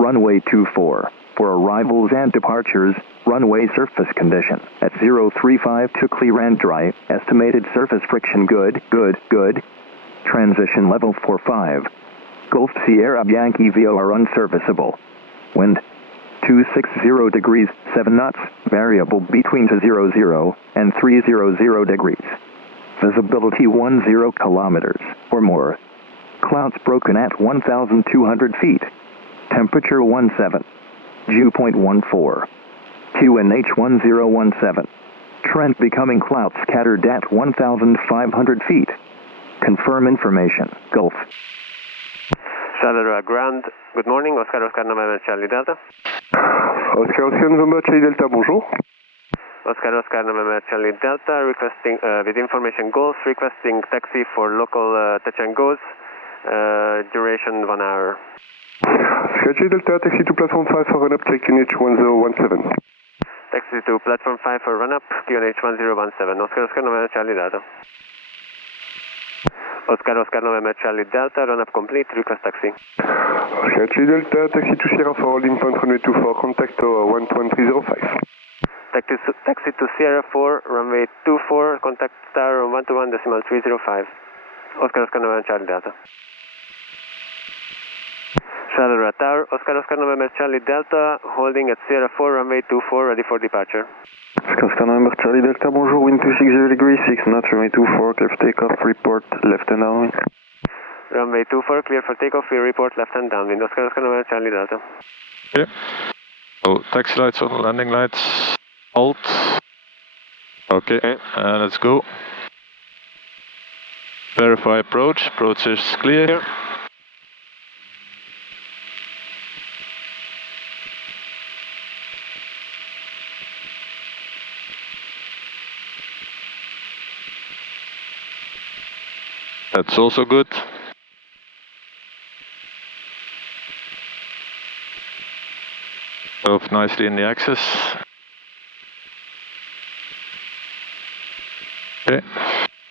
runway 24. For arrivals and departures, runway surface condition at 035 to clear and dry, estimated surface friction good. Transition level 45. Gulf Sierra Yankee VOR unserviceable. Wind 260 degrees, 7 knots, variable between 200 and 300 degrees. Visibility 10 kilometers or more. Clouds broken at 1,200 feet. Temperature 17. Dew point 14. QNH 1017. Trend becoming cloud scattered at 1,500 feet. Confirm information. Gulf. Charleroi ground. Good morning. Oscar November Charlie Delta. Oscar November Charlie Delta, bonjour. Oscar November Charlie Delta requesting, with information Gulf, requesting taxi for local touch and goes, duration 1 hour. Oscar Charlie Delta, taxi to platform 5 for run up, check QNH 1017. Taxi to platform 5 for run up, QNH 1017. Oscar November Charlie Delta. Oscar November Charlie Delta, run up complete, request taxi. Oscar Charlie Delta, taxi to Sierra for holding point runway 24, contact tower 11305. Taxi to Sierra 4, runway 24, contact tower 121.305. Oscar November Charlie Delta. Charleroi Tower, Oscar November Charlie Delta, holding at Sierra 4, runway 24, ready for departure. Oscar November Charlie Delta, bonjour, wind 260 degrees, 6 knots, runway 24, clear for takeoff, report left and downwind. Runway 24, clear for takeoff, we report left and downwind. Oscar November Charlie Delta. Okay. So taxi lights on, landing lights, halt. Okay, let's go. Verify approach is clear. That's also good. Drove nicely in the axis. Okay,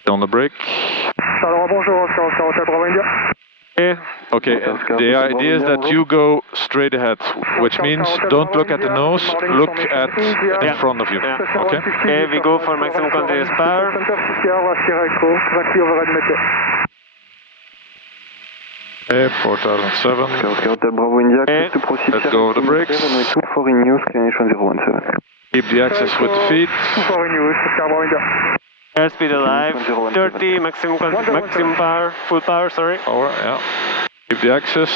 on the brake. Charleroi, bonjour, Oscar Hotel Bravo India. Okay, the idea is that you go straight ahead, which means don't look at the nose, look at in front of you, okay? Okay, we go for maximum continuous power. Okay, 4007. Hotel Bravo India, to proceed. Let's go over the brakes. For in use, QNH 1017. Keep the axis with the feet. For in use, Bravo India. Airspeed alive, 30, maximum power, full power, sorry. Power, yeah. Keep the axis.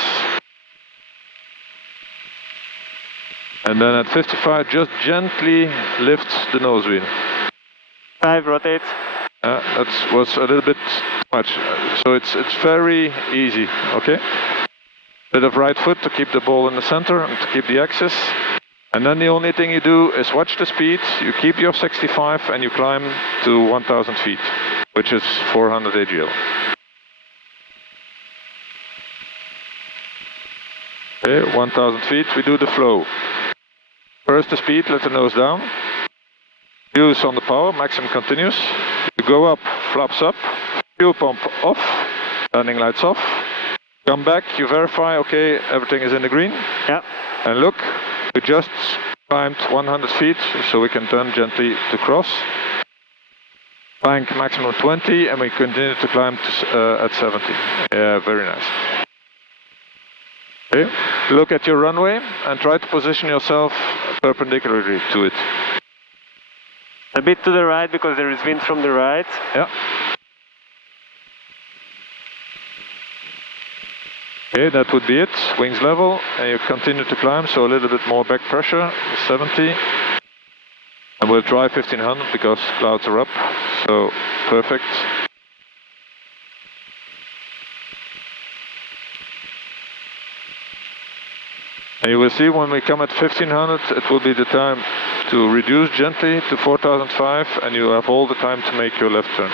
And then at 55, just gently lift the nose wheel. 5, rotate. That was a little bit much. So it's very easy, okay? Bit of right foot to keep the ball in the center and to keep the axis. And then the only thing you do is watch the speed, you keep your 65 and you climb to 1000 feet, which is 400 AGL. Okay, 1000 feet, we do the flow. First the speed, let the nose down. Use on the power, maximum continuous. You go up, flaps up, fuel pump off, landing lights off. Come back, you verify, okay, everything is in the green. Yeah. And look. We just climbed 100 feet, so we can turn gently to cross. Bank maximum 20, and we continue to climb to, at 70. Yeah, very nice. Okay. Look at your runway and try to position yourself perpendicularly to it. A bit to the right, because there is wind from the right. Yeah. Okay, that would be it. Wings level, and you continue to climb, so a little bit more back pressure, 70. And we'll try 1500 because clouds are up, so perfect. And you will see when we come at 1500, it will be the time to reduce gently to 4005, and you have all the time to make your left turn.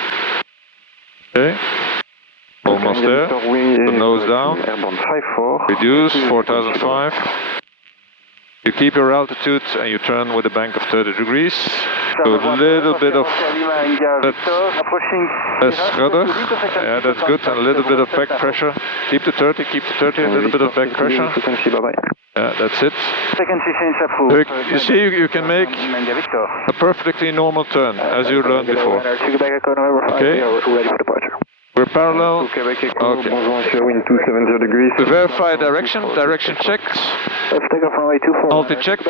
Okay. Almost there, the nose down, reduce, 4005. You keep your altitude and you turn with a bank of 30 degrees. So a little bit of less rudder, yeah, that's good, and a little bit of back pressure. Keep the 30, a little bit of back pressure. Yeah, that's it. Frequency change approved. You see, you can make a perfectly normal turn, as you learned before. Okay? Ready for departure. We're parallel. Okay. Wind 270 degrees. We verify direction checked. Let's take off runway 24. Multi checked.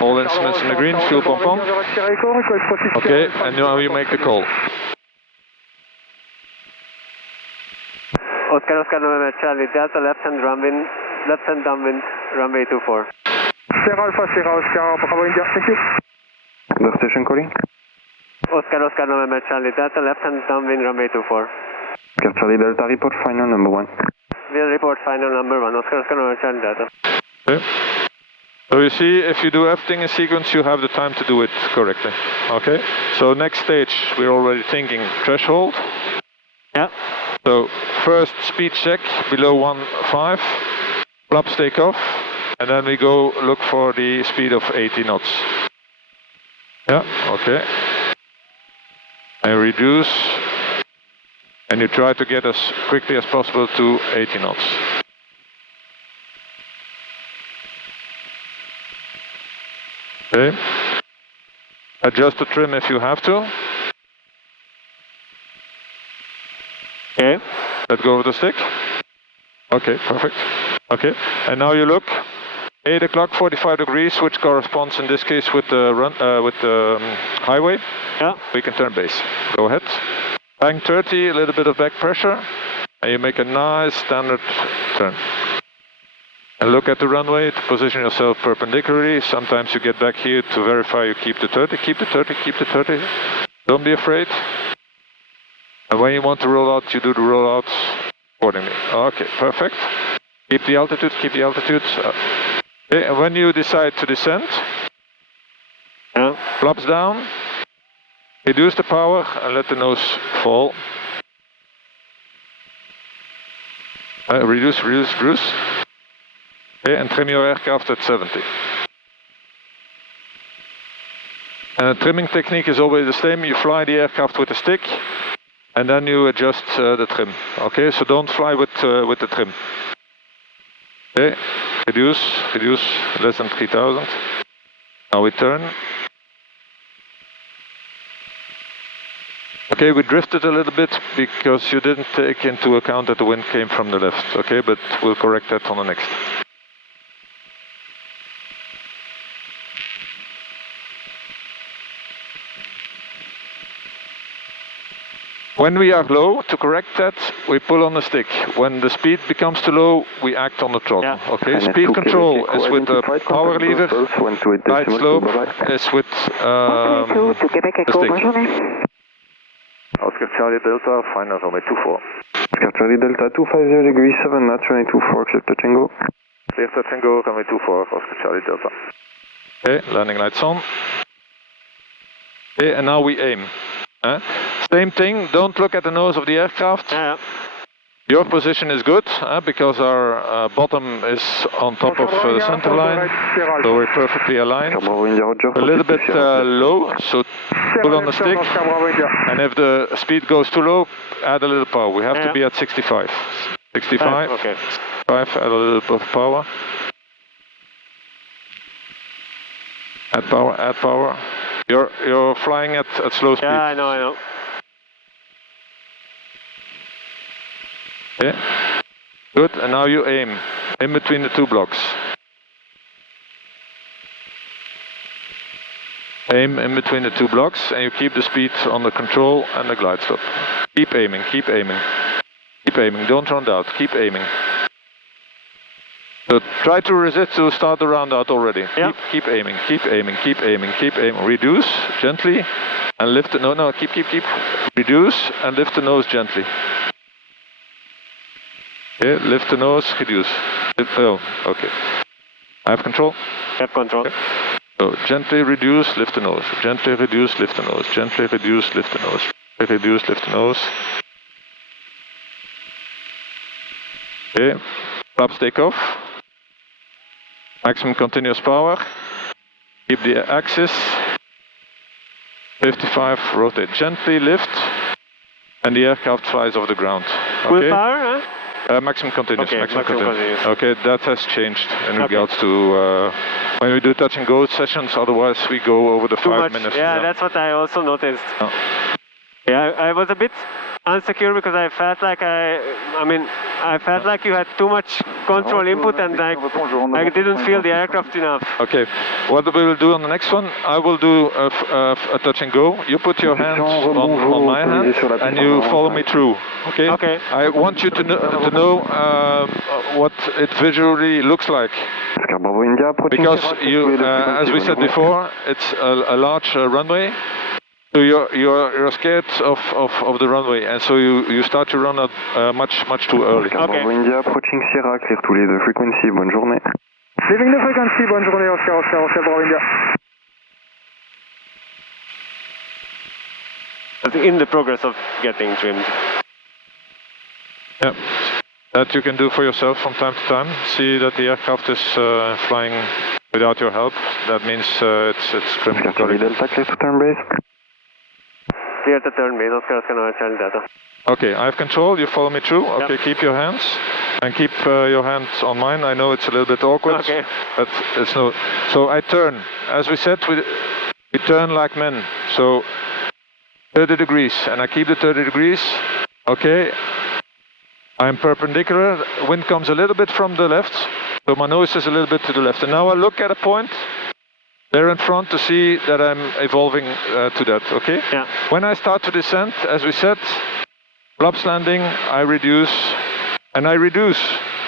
All instruments in the green, fuel pump on. Okay, and now you make the call. Oscar November Charlie Delta, left hand downwind, runway 24. Sierra Alpha, Sierra Oscar, Bravo India, thank you. The station calling. Oscar November Charlie Delta, left hand downwind, runway 24. Oscar Charlie Delta, report final number 1. We'll report final number 1, Oscar November Charlie Delta. Okay. So you see, if you do everything in sequence, you have the time to do it correctly. Okay? So next stage, we're already thinking threshold. Yeah. So first speed check below 1.5, flaps take off, and then we go look for the speed of 80 knots. Yeah, okay. And reduce, and you try to get as quickly as possible to 80 knots. Okay. Adjust the trim if you have to. Okay. Let go of the stick. Okay, perfect. Okay, and now you look. 8 o'clock, 45 degrees, which corresponds in this case with the highway. Yeah. We can turn base. Go ahead. Bank 30, a little bit of back pressure, and you make a nice standard turn. And look at the runway to position yourself perpendicularly. Sometimes you get back here to verify you keep the 30, keep the 30, keep the 30. Don't be afraid. And when you want to roll out, you do the rollout accordingly. Okay, perfect. Keep the altitude, keep the altitude. Okay, and when you decide to descend, flaps down, reduce the power and let the nose fall. Reduce. Okay, and trim your aircraft at 70. And the trimming technique is always the same. You fly the aircraft with a stick, and then you adjust the trim. Okay, so don't fly with the trim. Okay, reduce, less than 3000. Now we turn. Okay, we drifted a little bit because you didn't take into account that the wind came from the left. Okay, but we'll correct that on the next. When we are low, to correct that, we pull on the stick. When the speed becomes too low, we act on the throttle. Yeah. Okay, and speed control is with the power lever, light slope is with the stick. Oscar Charlie Delta, final runway 24. Oscar Charlie Delta, 250 degrees, 7 knots, runway 24, clear touch and go. Clear touch and go, runway 24, Oscar Charlie Delta. Okay, landing lights on. Okay, and now we aim. Same thing, don't look at the nose of the aircraft. Yeah. Your position is good because our bottom is on top of the center line, so we're perfectly aligned. A little bit low, so pull on the stick, and if the speed goes too low, add a little power. We have to be at 65. 65, okay. 5, add a little bit of power. Add power. You're flying at slow speed. Yeah, I know. Okay. Good, and now you aim in between the two blocks. Aim in between the two blocks, and you keep the speed under control and the glide slope. Keep aiming. Don't run out. Keep aiming. So try to resist to start the round out already. Yeah. Keep aiming. Reduce gently and lift the nose. No, keep. Reduce and lift the nose gently. Okay, lift the nose, reduce. Okay. I have control? Have control. Okay. So gently reduce, lift the nose. Gently reduce, lift the nose. Gently reduce, lift the nose. Reduce, lift the nose. Okay. Flaps take off. Maximum continuous power. Keep the axis. 55, rotate gently, lift. And the aircraft flies off the ground. Okay? Full power, huh? Maximum continuous. Okay, maximum continuous. Okay, that has changed in regards to when we do touch and go sessions. Otherwise, we go over the Too 5 much. minutes. Yeah, that's what I also noticed. Yeah, I was a bit unsecure because I felt like I felt like you had too much control input and I didn't feel the aircraft enough. Okay, what we will do on the next one, I will do a touch and go. You put your hands on my hand and you follow me through. Okay? Okay. I want you to know what it visually looks like. Because you, as we said before, it's a large runway. So you're scared of the runway, and so you start to run out much too early. Okay. India approaching Sierra, clear tous les deux frequency, bonne journée. Leaving the frequency, bonne journée, Oscar, Bravo India. It's in the progress of getting trimmed. Yeah, that you can do for yourself from time to time. See that the aircraft is flying without your help. That means it's trimmed. Charlie Delta, clear to turn base. Clear to turn base, Oscar, Charlie Delta. Okay, I have control, you follow me through. Okay, Yep. keep your hands. And keep your hands on mine. I know it's a little bit awkward. Okay. But it's no... So I turn. As we said, we turn like men. So 30 degrees. And I keep the 30 degrees. Okay. I'm perpendicular. Wind comes a little bit from the left. So my nose is a little bit to the left. And now I look at a point there in front to see that I'm evolving to that, okay? Yeah. When I start to descend, as we said, flaps landing, I reduce, and I reduce.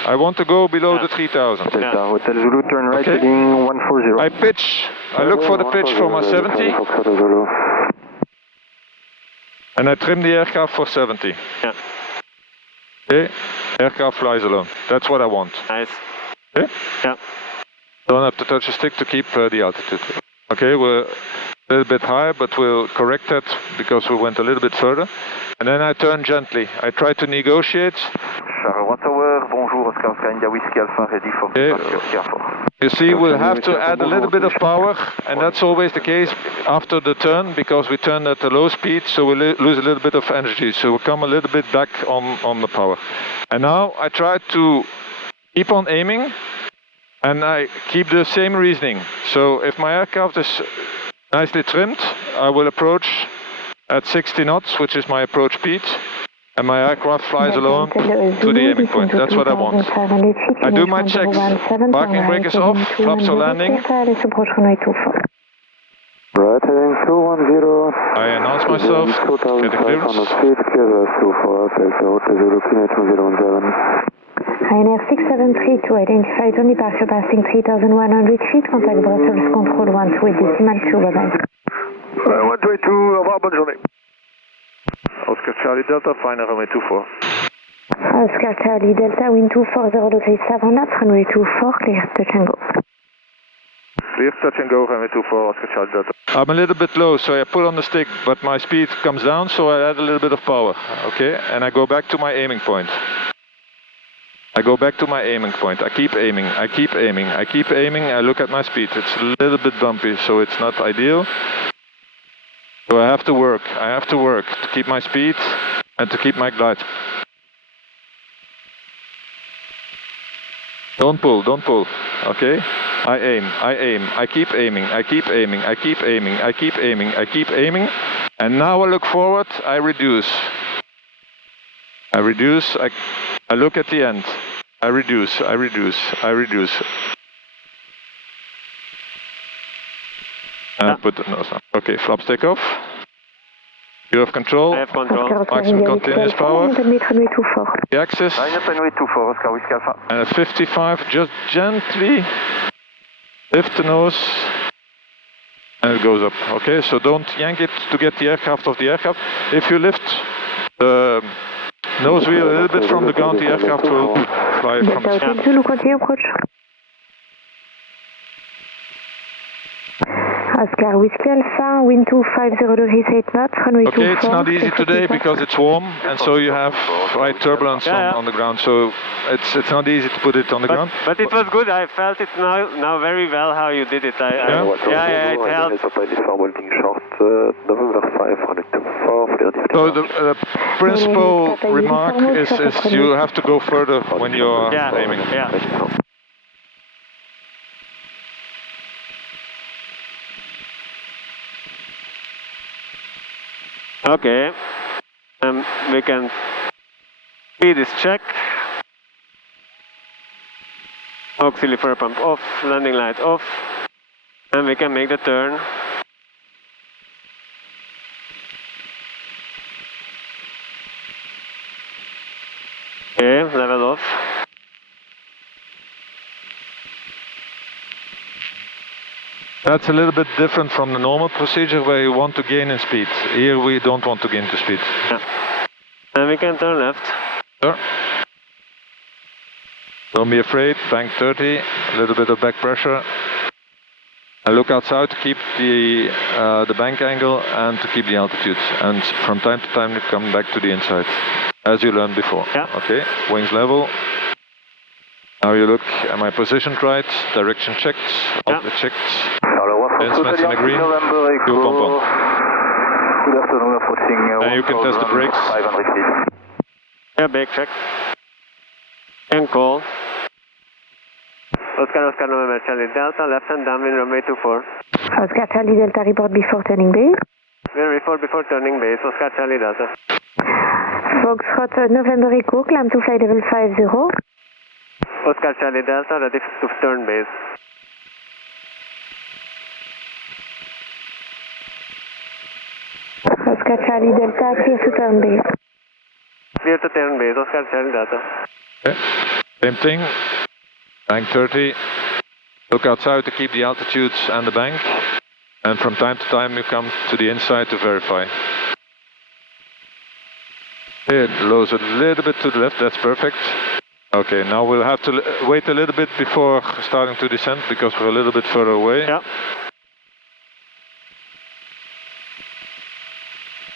I want to go below the 3000. Delta, Hotel Zulu, turn right, Okay. heading 140. I pitch, I look for the pitch for my 70, and I trim the aircraft for 70. Yeah. Okay, aircraft flies alone. That's what I want. Nice. Okay? Yeah. Don't have to touch the stick to keep the altitude. Okay, we're a little bit high, but we'll correct that because we went a little bit further. And then I turn gently. I try to negotiate. Charleroi Tower, bonjour, Oscar, India Whiskey Alpha, ready for Okay. You see, we'll have to add a little bit of power, and that's always the case after the turn, because we turn at a low speed, so we lose a little bit of energy. So we'll come a little bit back on the power. And now I try to keep on aiming, and I keep the same reasoning. So if my aircraft is nicely trimmed, I will approach at 60 knots, which is my approach speed, and my aircraft flies alone to the aiming point. That's what I want. I do my checks. Parking brake is off, flaps are landing. Right, heading 210. I announce myself, get the clearance. Ryanair 673 to identify the departure passing 3,100 feet, contact Brussels control 12 with decimal 2, bye-bye. 122, au revoir, bonne journée. Oscar Charlie Delta, final runway 24. Oscar Charlie Delta, wind 240 degrees 7 knots, runway 24, clear touch and go. Clear touch and go, runway 24, Oscar Charlie Delta. I'm a little bit low, so I pull on the stick, but my speed comes down, so I add a little bit of power, okay? And I go back to my aiming point. I go back to my aiming point. I keep aiming, I keep aiming, I keep aiming. I look at my speed. It's a little bit bumpy, so it's not ideal. So I have to work to keep my speed and to keep my glide. Don't pull, okay? I aim, I keep aiming, I keep aiming, I keep aiming, I keep aiming, I keep aiming. And now I look forward, I reduce. I look at the end. I reduce. And put the nose on. Okay, flaps take off. You have control. I have control. Maximum continuous power. The axis. Oscar Whiskey Alpha. And at 55, just gently lift the nose. And it goes up. Okay, so don't yank it to get the aircraft off the aircraft. If you lift the nose wheel a little bit from the ground, the aircraft will fly from the Zulu, continue approach. Oscar Whiskey Alpha, wind 250 degrees 8 knots, runway 24. Okay, it's not easy today because it's warm and so you have right turbulence on the ground, so it's not easy to put it on the ground. But it was good, I felt it now very well how you did it. It helped. So the principal remark is you have to go further when you're aiming. Yeah. Okay, we can see this check. Auxiliary fuel pump off, landing light off, and we can make the turn. Okay, level off. That's a little bit different from the normal procedure where you want to gain in speed. Here we don't want to gain to speed. Yeah. And we can turn left. Sure. Don't be afraid, bank 30, a little bit of back pressure. And look outside to keep the bank angle and to keep the altitude. And from time to time you come back to the inside, as you learned before. Yeah. Okay, wings level. Now you look, am I positioned right? Direction checked, outlet checked. Instruments in the green. Fuel pump on. Good afternoon, approaching. And you can test the brakes. 500 feet. Yeah, brake check. And call. Oscar November Charlie Delta, left hand downwind runway 24. Oscar Charlie Delta, report before turning base. We'll report before turning base, Oscar Charlie Delta. Foxtrot November Echo, climb to flight level 50. Oscar Charlie Delta, ready to turn base. Oscar Charlie Delta, clear to turn base. Clear to turn base, Oscar Charlie Delta. Okay. Same thing, bank 30. Look outside to keep the altitudes and the bank. And from time to time you come to the inside to verify. Here, lows a little bit to the left, that's perfect. Okay, now we'll have to wait a little bit before starting to descend because we're a little bit further away. Yeah.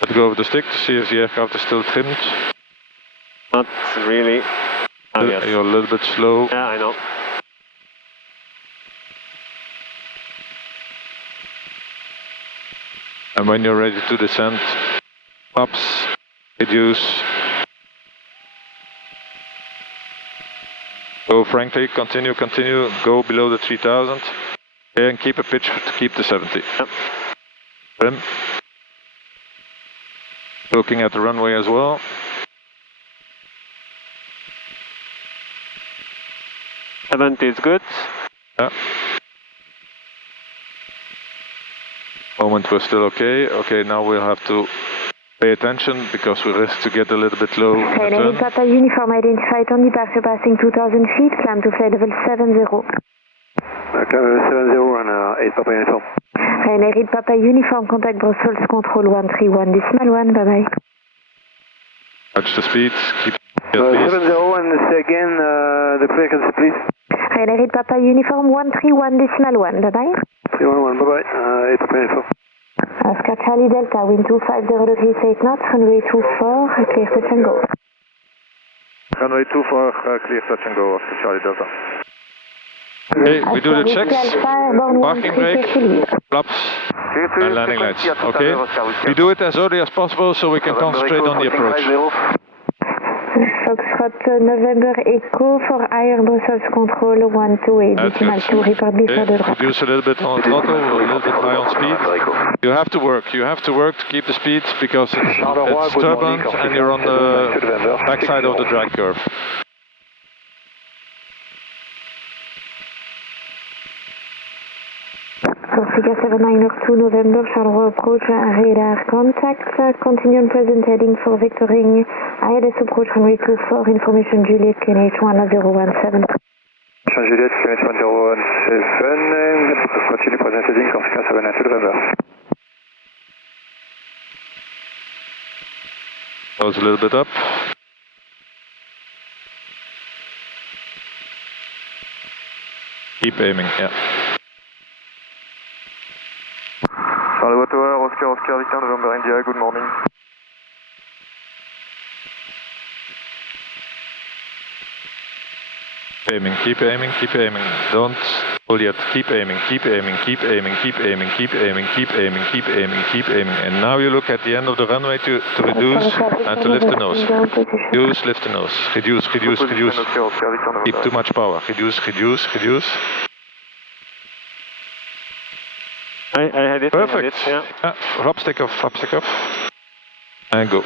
Let's go over the stick to see if the aircraft is still trimmed. Not really. Oh, yes. You're a little bit slow. Yeah, I know. And when you're ready to descend, flaps, reduce. So frankly, continue, go below the 3000. Okay, and keep a pitch to keep the 70. Yep. Trim. Looking at the runway as well. Is good. Yeah. Moment we're still okay. Okay, now we'll have to pay attention because we risk to get a little bit low. Ryanair Papa Uniform identified on departure passing 2000 feet, climb to flight level 70. Okay, 70 and 8 Papa Uniform. Ryanair Papa Uniform, contact Brussels control 131.1, bye bye. Watch the speed, keep 70 and say again the frequency please. Ryanair Papa Uniform 131.1, bye bye. 311, bye bye, 8 Papa Uniform. Oscar Charlie Delta, wind 250 degrees 8 knots, runway 24, clear touch and go. Runway 24, clear touch and go, Oscar Charlie Delta. Okay, we do the checks, parking brake, flaps, and landing lights. Okay, we do it as early as possible so we can concentrate on the approach. Foxtrot November Echo for higher Brussels control 128, decimal 2, report before the drop. Reduce a little bit on throttle, a little bit high on speed. You have to work to keep the speed because it's turbulent and you're on the backside of the drag curve. Corsica 7902 November, Charleroi approach, radar contact, continue on present heading for vectoring, ILS approach runway 24, information Juliet, KNH 1017. Juliet, KNH 1017, continue present heading, Corsica 7902 November. Close a little bit up. Keep aiming, yeah. Charleroi Tower, Oscar Victor, November India, good morning. Aiming, keep aiming, keep aiming. Don't pull yet. Keep aiming, keep aiming, keep aiming, keep aiming, keep aiming, keep aiming, keep aiming, keep aiming. And now you look at the end of the runway to reduce and to lift the nose. Reduce, lift the nose. Reduce, reduce, reduce. Keep too much power. Reduce, reduce, reduce. I had it. Perfect. I had it, yeah. Flap stick off, and go.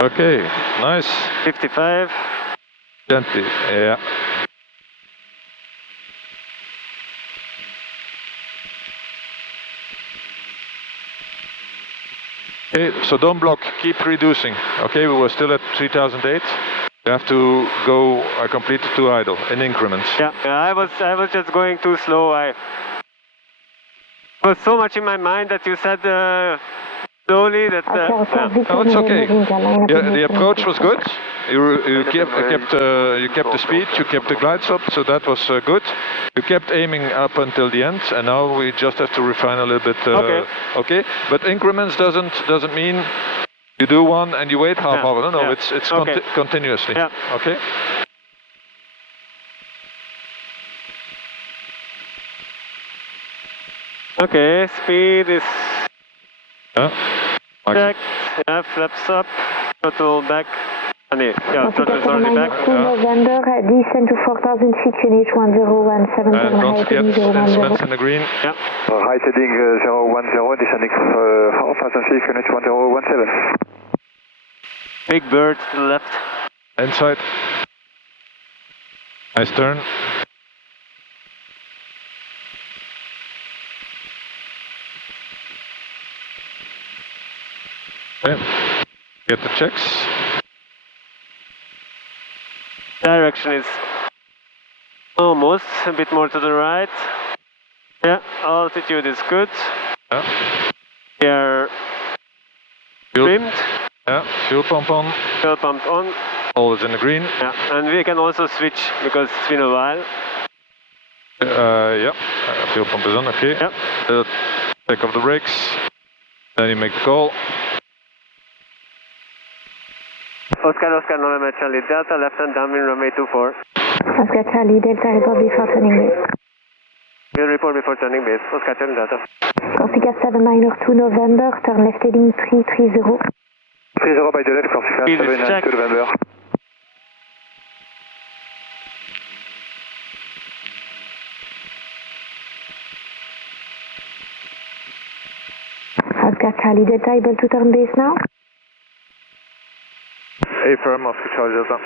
Okay, nice. 55. Gently, yeah. Okay, so don't block, keep reducing. Okay, we were still at 3008. You have to go completely to idle in increments. Yeah, I was just going too slow. I was so much in my mind that you said slowly that. No, it's okay. Yeah, the approach was good. You kept the speed, you kept the glide stop, so that was good. You kept aiming up until the end, and now we just have to refine a little bit. Okay. But increments doesn't mean you do one and you wait half hour. No, it's okay. Continuously. Yeah. Okay. Okay, speed is checked. Yeah, flaps up, total back. Total sorry back. November, descend to 4,000 feet, QNH 1017. Don't forget instruments in the green. Yeah. High heading 010, descending 4,000 feet, QNH 1017. Big bird to the left. Inside. Nice turn. Okay. Get the checks. Direction is almost a bit more to the right. Yeah, altitude is good. Yeah. We are trimmed. Yeah, fuel pump on. Fuel pump on. All is in the green. Yeah, and we can also switch because it's been a while. Yeah, fuel pump is on, okay. Yeah. Take off the brakes. Then you make the call. Oscar, November Charlie Delta, left hand downwind runway 24. Oscar Charlie Delta, report before turning base. We'll report before turning base. Oscar Charlie Delta. Corsica 7902 November, turn left heading 330. 30 by the left, Corsica 7902 November. Oscar Charlie Delta, able to turn base now? Affirm, Oscar Charlie Delta.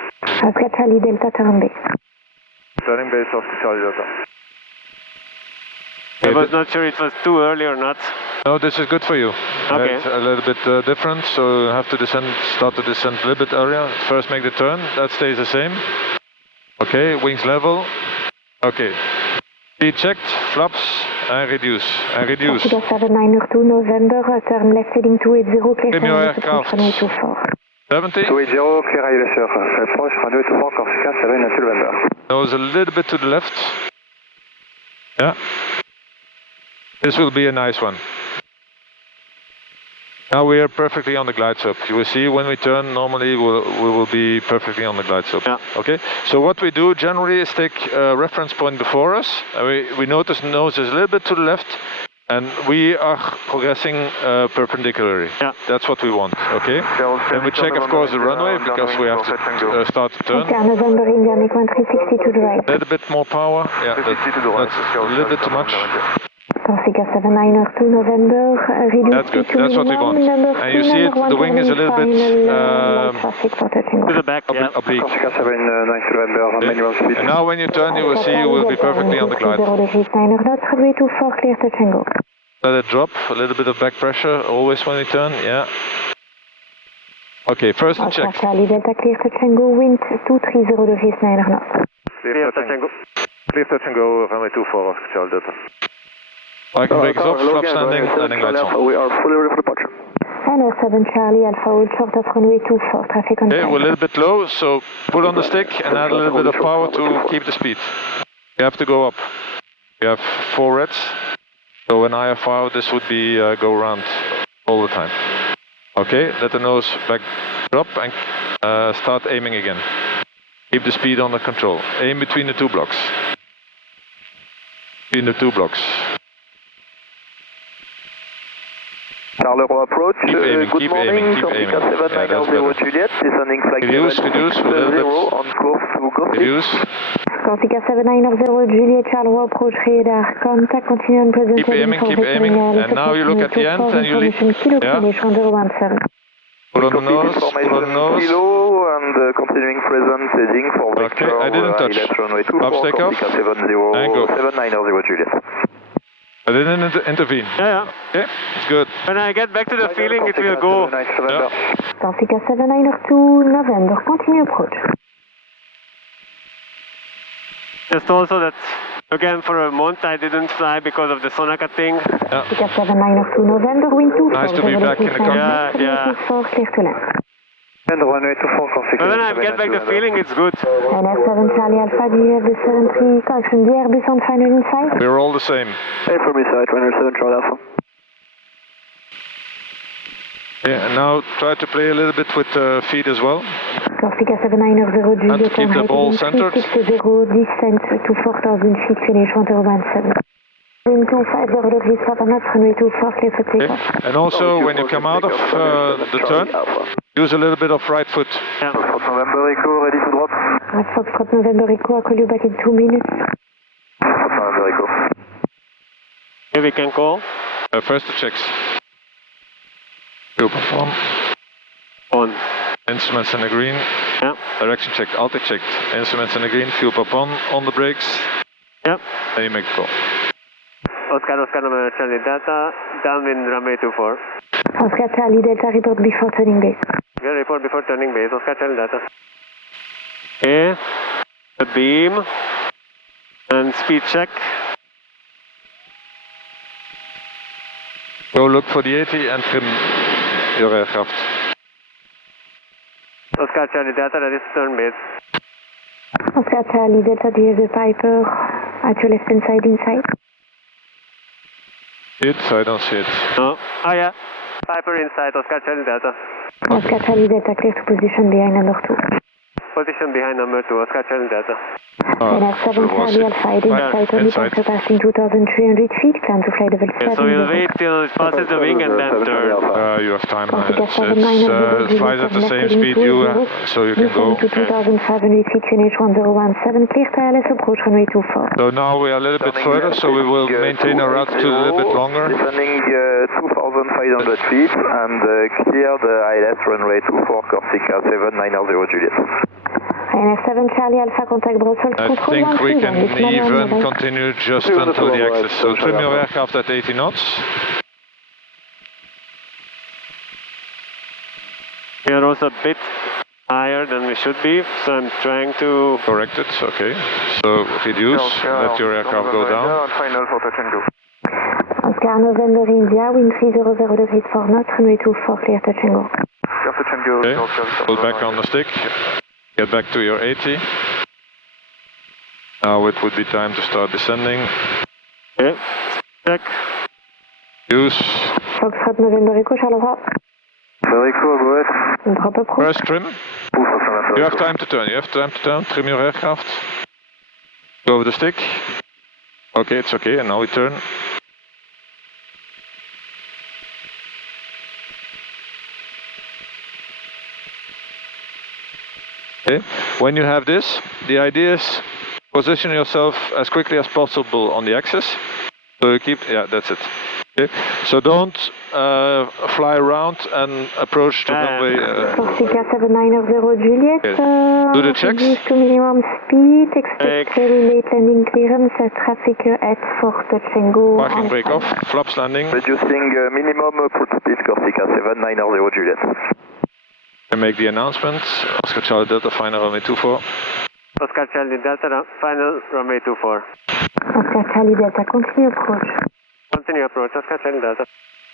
Oscar Charlie Delta, turn base. Turning base, Oscar Charlie Delta. I was not sure it was too early or not. No, this is good for you. Okay. It's a little bit different, so you have to start to descend a little bit area. First make the turn, that stays the same. Okay, wings level. Okay. Speed checked, flaps, and reduce, and reduce. Corsica 7902 November, turn left heading 280, clear Trim your runway aircraft. 24. 70. 280, clear ILSR. Approach runway 24, Corsica 7902 November. Nose a little bit to the left. Yeah. This will be a nice one. Now we are perfectly on the glide slope. You will see when we turn, normally we will be perfectly on the glide slope. Yeah. Okay. So what we do generally is take a reference point before us. We notice the nose is a little bit to the left, and we are progressing perpendicularly. Yeah. That's what we want. Okay. And we check, of course, the runway because we have to start the turn. Oscar November India, make 1360 to the right. A little bit more power. Yeah, that's a little bit too much. Corsica 7902 November, reduce That's good. to That's what we want. And you see it, the wing is a little bit To the back, yeah. oblique. Corsica 7902 November, manual speed. And now when you turn, you will see you will be perfectly on the glide. Runway 24, clear touch and go. Let it drop, a little bit of back pressure, always when we turn, yeah. Okay, first Oscar check. Charlie Delta, clear touch and go, wind 230 degrees 9 knots. Clear touch and go. Clear touch and go, runway 24, Oscar Charlie Delta. I can break off, flap standing, landing lights on. We are fully ready for departure. And 7 Charlie Alpha, hold short of runway 24, traffic on Okay, we're a little bit low, so pull on the stick and add a little bit of power to keep the speed. You have to go up. You have 4 reds. So when I have fire, this would be go round all the time. Okay, let the nose back drop and start aiming again. Keep the speed under control. Aim between the 2 blocks. Between the 2 blocks. Charleroi approach, Aiming, good morning, Corsica 790 Juliet, descending flight reduce, a little bit. on course to Gothic. Reduce. Corsica 790 Juliet, Charleroi approach radar contact, continue on present Keep aiming, and now you look at the end and you leave. Yeah. Pull on the nose, pull on the nose. Kilo and continuing present heading for Okay, I didn't touch. Flaps take off. And go. 790 Juliet. I didn't intervene. Yeah. Okay, it's good. When I get back to the feeling, it will go. Yeah. Corsica 792 November, continue approach. Just also that, again, for a month I didn't fly because of the Sonaca thing. Yeah. Corsica 792 November, wind 2. Nice to be back in the cockpit. Yeah. Clear to land. And runway 24, Corsica. But when I get back the feeling, it's good. And F7 Charlie Alpha, do you have the 73 correction? The Airbus on final inside? We're all the same. Hey, from inside, runway 7 Charlie Alpha. Yeah, and now try to play a little bit with the feet as well. Corsica 790 Juliet, And keep the ball centered. 60 descent to 4,000 feet, finish 1017. Wind 250 degrees, 7 knots, runway 24, clear for takeoff. Okay. And also when you come out of the turn, use a little bit of right foot. Yeah. November Echo, ready to drop. Right, Foxtrot November Echo, I'll call you back in 2 minutes. November Echo. Okay, we can call. First the checks. Fuel perform. On. Instruments in the green. Yeah. Direction checked, altitude checked. Instruments in the green, fuel pump on the brakes. Yeah. Then you make the call. Oscar, November Charlie Delta, downwind runway 24. Oscar Charlie Delta, report before turning base. Yeah, report before turning base, Oscar Charlie Delta. Okay, the beam and speed check. Go look for the 80 and trim your aircraft. Oscar Charlie Delta, that is turn base. Oscar Charlie Delta, do you have the Piper at your left hand side inside? I don't see it. No. Oh yeah. Piper inside, Oscar Charlie Delta. Oscar Charlie Delta, clear to position behind number 2. Position behind number 2, Oscar Charlie Delta. And F7 Charlie Alpha, inside, only inside. departure passing 2,300 feet, plan to fly level 7. Okay, so we'll wait till it passes the wing and then turn. You have time. It flies at the same speed you so you can go. To 2,500 feet, finish 1017, clear to ILS approach runway 24. So now we are a little bit further, so we will maintain our altitude a little bit longer. Descending 2,500 feet and clear the ILS runway 24, Corsica 790 Juliet. And F7 Charlie Alpha, contact Brussels, I control think 1 we can this manual even on the right. continue just until the axis. So trim your aircraft at 80 knots. We are also a bit higher than we should be, so I'm trying to... Correct it, okay. So reduce, let your aircraft go down. Final for touch and go. Oscar November India, wind 300 degrees 4 knots, runway 24, clear touch and go. Clear touch and go. Okay, pull back on the stick. Get back to your 80. Now it would be time to start descending. Okay, check. Use. Foxtrot November Echo, Charleroi. Very cool, go ahead. Drop approach. First trim. You have time to turn. You have time to turn. Trim your aircraft. Go over the stick. Okay, it's okay. And now we turn. Okay. When you have this, the idea is position yourself as quickly as possible on the axis. So you keep, yeah, that's it. Okay. So don't fly around and approach the runway. Corsica 790 Juliet. Okay. Do the checks. Reduce to minimum speed. Expect very late landing clearance. Traffic at 4 touch and go. Parking brake off. Flaps landing. Reducing minimum approach speed, Corsica 790 Juliet. And make the announcement. Oscar Charlie Delta, final runway 24. Oscar Charlie Delta, final runway 24. Oscar Charlie Delta, continue approach. Continue approach, Oscar Charlie Delta.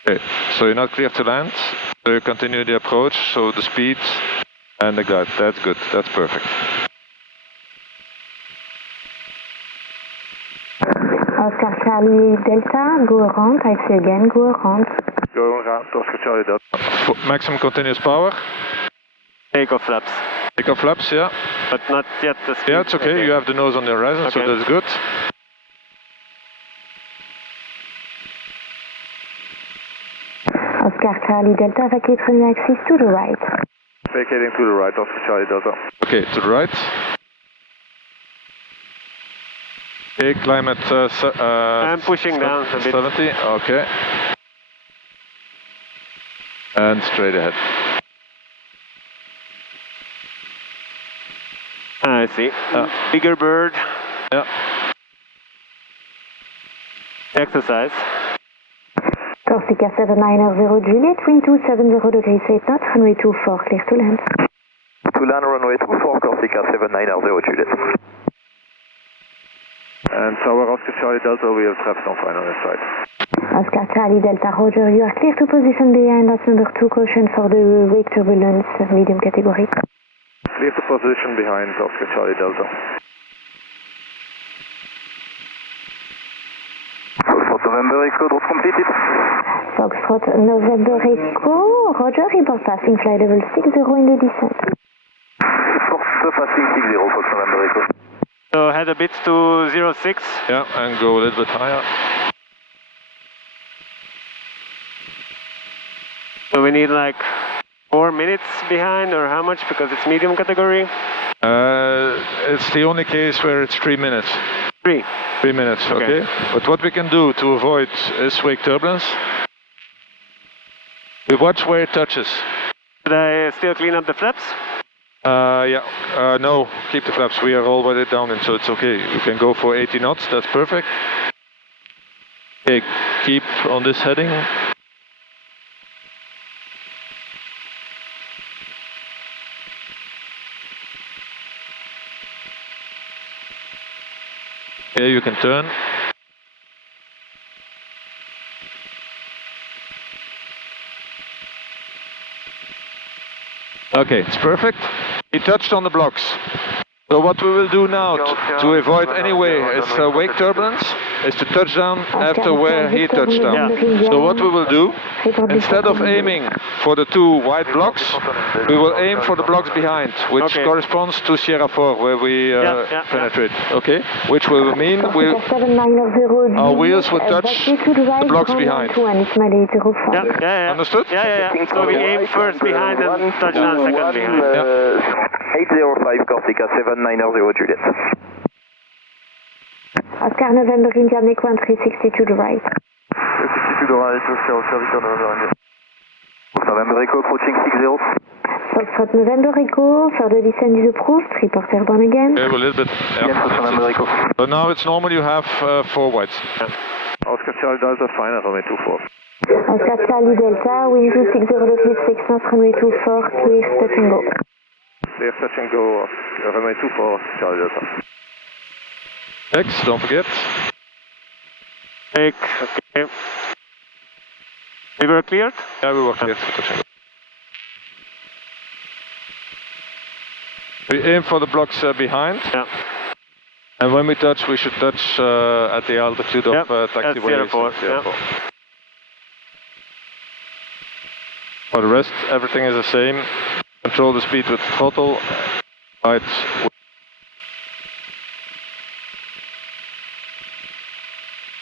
Okay, so you're not clear to land. So you continue the approach, so the speed and the glide. That's good, that's perfect. Oscar Charlie Delta, go around, I say again, go around. Go around, Oscar Charlie Delta. Maximum continuous power. Takeoff flaps. Takeoff flaps, yeah. But not yet the speed. Yeah, it's okay. You have the nose on the horizon, Okay. so that's good. Oscar Charlie Delta, vacate runway axis to the right. Vacating to the right, Oscar Charlie Delta. Okay, to the right. Okay, climb at I'm pushing down a bit. 70, okay. And straight ahead. I see. Bigger bird. Yeah. Exercise. Corsica 790 Juliet, wind 270 degrees 8 knots, runway 24, clear to land. To land runway 24, Corsica 790 Juliet. And Tower Oscar Charlie Delta, we have traffic on final side. Oscar Charlie Delta, Roger, you are clear to position behind us, number 2, caution for the wake turbulence, medium category. Clear to position behind Oscar Charlie Delta. Foxtrot November Echo, drop completed. Foxtrot November Echo, Roger, report passing fly level 60 in the descent. Force passing 60, Fox November Echo. So head a bit to 06. Yeah, and go a little bit higher. So we need like 4 minutes behind, or how much, because it's medium category? It's the only case where it's 3 minutes. 3. 3 minutes, Okay. okay? But what we can do to avoid is wake turbulence. We watch where it touches. Should I still clean up the flaps? Yeah, no, keep the flaps. We are already down in, so it's okay. You can go for 80 knots, that's perfect. Okay, keep on this heading. Okay, you can turn. Okay, it's perfect. He touched on the blocks. So what we will do now to avoid anyway is wake turbulence, is to touch down after where he touched down. So what we will do, instead of aiming for the 2 white blocks, we will aim for the blocks behind, which corresponds to Sierra 4, where we penetrate, okay? Which will mean our wheels will touch the blocks behind. Understood? Yeah. So we aim first behind and touch down second behind. 805 Corsica 790 Juliet. Oscar November India, make 1360 to the right. 62 to the right, Oscar Victor November India. November Echo approaching 60. Foxtrot November Echo, further descent is approved, report airborne again. Okay, a little bit. November Echo. So now it's normal you have 4 whites. Oscar Charlie Delta, final runway 24. Oscar Charlie Delta, wind 260 degrees 6 knots, runway 24, clear, touch and go. Clear, touch and go, runway 24, Oscar Charlie Delta. X, don't forget. Okay. We were cleared? Yeah, we were cleared for touch and go. We aim for the blocks behind. Yeah. And when we touch, we should touch at the altitude of taxiway. Sierra 4. For the rest, everything is the same. Control the speed with throttle. Right.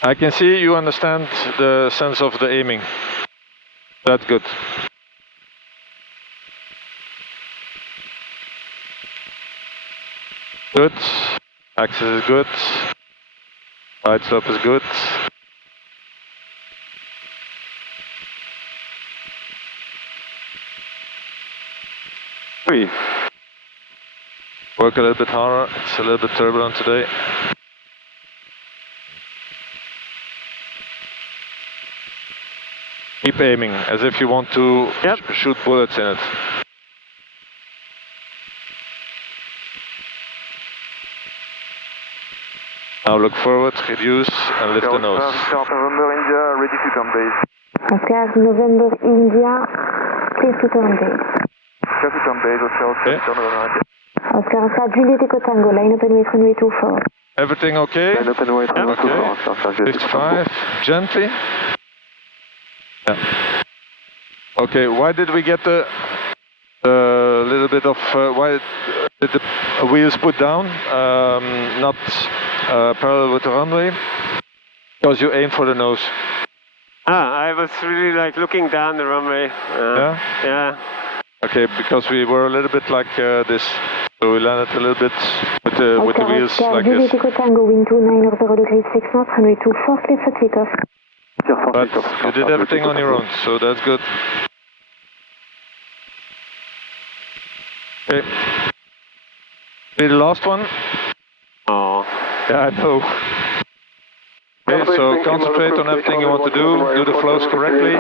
I can see you understand the sense of the aiming. That's good. Good. Axis is good. Side slope is good. Work a little bit harder. It's a little bit turbulent today. Keep aiming as if you want to shoot bullets in it. Now look forward, reduce and lift the nose. Oscar November India, ready to turn base. Oscar November India, clear to turn base. Clear to turn base, Oscar November India. Oscar, Oscar, Juliet Echo Tango, line open weight runway 24. Everything okay? Line open weight runway 24. 55, gently. Yeah. Okay, why did we get the little bit of, why did the wheels put down, not parallel with the runway? Because you aim for the nose. I was really like looking down the runway. Yeah? Yeah. Okay, because we were a little bit like this, so we landed a little bit with the wheels Oscar, like this. Juliet Echo Tango, wind 29 degrees 6 knots, runway 24, clear for takeoff. But you did everything on your own, so that's good. Okay. See the last one? Oh. Yeah, I know. Okay, so concentrate on everything you want to do the flows correctly.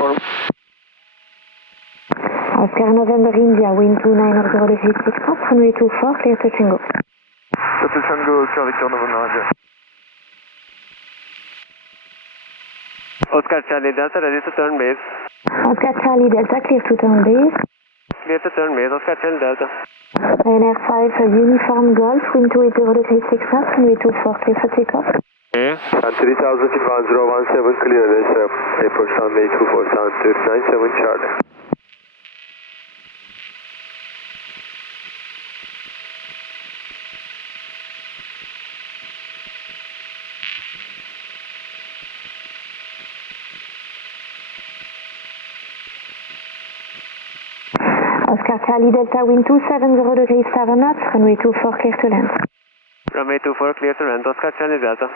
Oscar, November India, wind 29 degrees 6 knots, runway 24, clear touch and go. Touch and go, Oscar Victor November India. Oscar Charlie Delta, ready to turn base. Oscar, Charlie Delta, clear to turn base. Clear to turn base, Oscar Charlie Delta. Ryanair 5, Uniform Golf, wind 280 degrees 6 knots, runway 24, clear for takeoff. Okay. And 3000 feet 1017, clear this approach runway 24, sound 297 Charlie. Oscar, Charlie Delta, wind 270 degrees 7 knots, runway 24, clear to land. Runway 24, clear to land, Oscar Charlie Delta.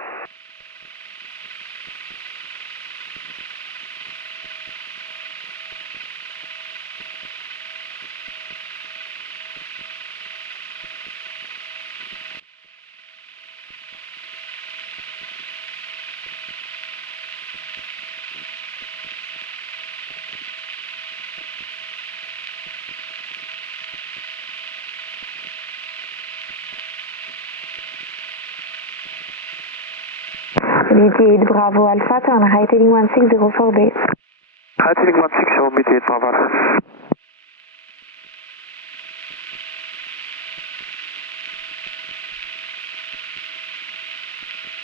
BT8 Bravo Alpha, turn right heading 1604 base. Right heading 160, BT8 Bravo.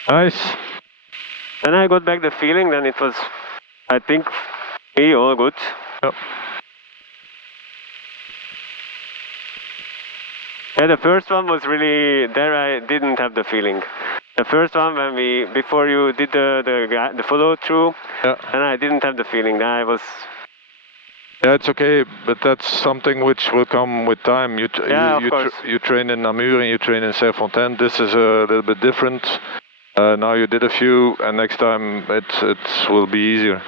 Nice. Then I got back the feeling, then it was, I think, me all good. Yep. Yeah, the first one was really, there I didn't have the feeling. The first one when before you did the follow through, Yeah. and I didn't have the feeling. Then I was. Yeah, it's okay, but that's something which will come with time. You train in Namur and you train in Serfontaine. This is a little bit different. Now you did a few, and next time it will be easier.